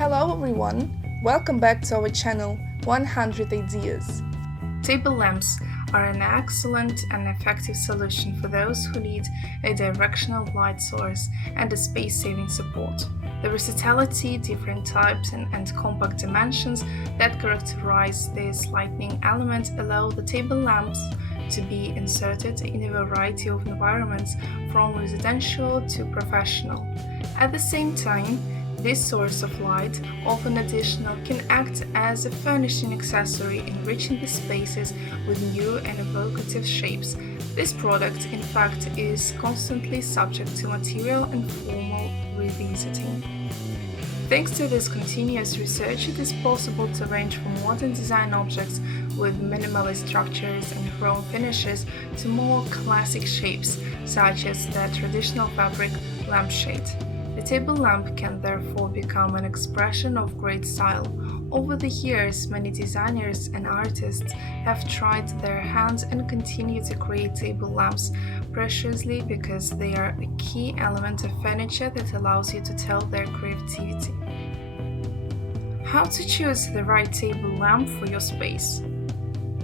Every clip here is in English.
Hello everyone, welcome back to our channel 100 Ideas. Table lamps are an excellent and effective solution for those who need a directional light source and a space-saving support. The versatility, different types and compact dimensions that characterize this lighting element allow the table lamps to be inserted in a variety of environments from residential to professional. At the same time, this source of light, often additional, can act as a furnishing accessory, enriching the spaces with new and evocative shapes. This product, in fact, is constantly subject to material and formal revisiting. Thanks to this continuous research, it is possible to range from modern design objects with minimalist structures and chrome finishes to more classic shapes, such as the traditional fabric lampshade. The table lamp can therefore become an expression of great style. Over the years, many designers and artists have tried their hands and continue to create table lamps preciously because they are a key element of furniture that allows you to tell their creativity. How to choose the right table lamp for your space?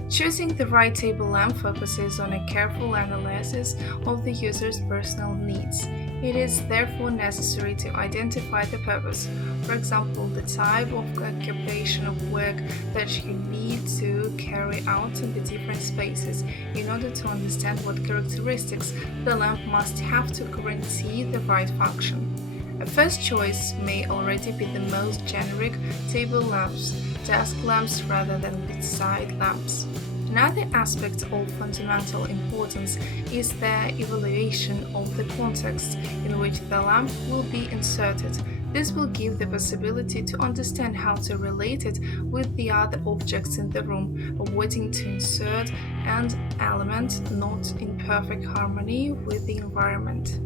Choosing the right table lamp focuses on a careful analysis of the user's personal needs. It is therefore necessary to identify the purpose, for example, the type of occupation of work that you need to carry out in the different spaces, in order to understand what characteristics the lamp must have to guarantee the right function. A first choice may already be the most generic table lamps, desk lamps rather than bedside lamps. Another aspect of fundamental importance is the evaluation of the context in which the lamp will be inserted. This will give the possibility to understand how to relate it with the other objects in the room, avoiding to insert an element not in perfect harmony with the environment.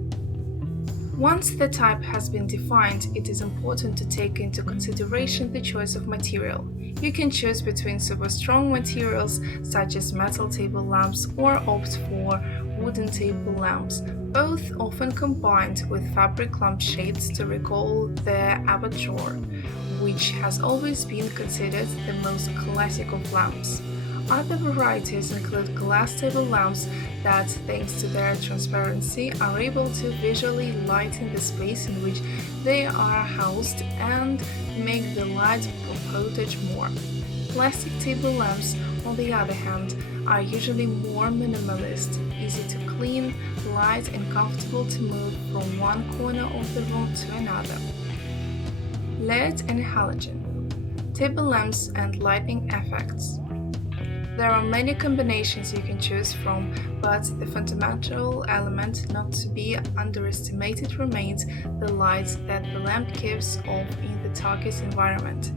Once the type has been defined, it is important to take into consideration the choice of material. You can choose between super strong materials such as metal table lamps or opt for wooden table lamps, both often combined with fabric lampshades to recall the abat-jour, which has always been considered the most classic of lamps. Other varieties include glass table lamps that, thanks to their transparency, are able to visually lighten the space in which they are housed and make the light voltage more. Plastic table lamps, on the other hand, are usually more minimalist, easy to clean, light and comfortable to move from one corner of the room to another. LED and halogen. Table lamps and lighting effects. There are many combinations you can choose from, but the fundamental element not to be underestimated remains the light that the lamp gives off in the target environment.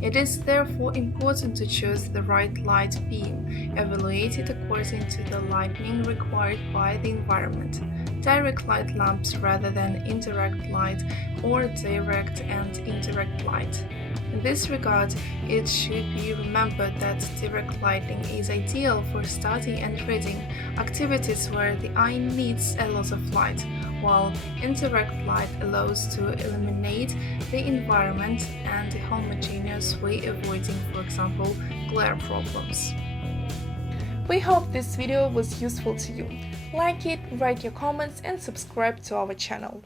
It is therefore important to choose the right light beam, evaluated according to the lighting required by the environment. Direct light lamps rather than indirect light or direct and indirect light. In this regard, it should be remembered that direct lighting is ideal for study and reading, activities where the eye needs a lot of light, while indirect light allows to illuminate the environment and a homogeneous way, avoiding, for example, glare problems. We hope this video was useful to you. Like it, write your comments and subscribe to our channel.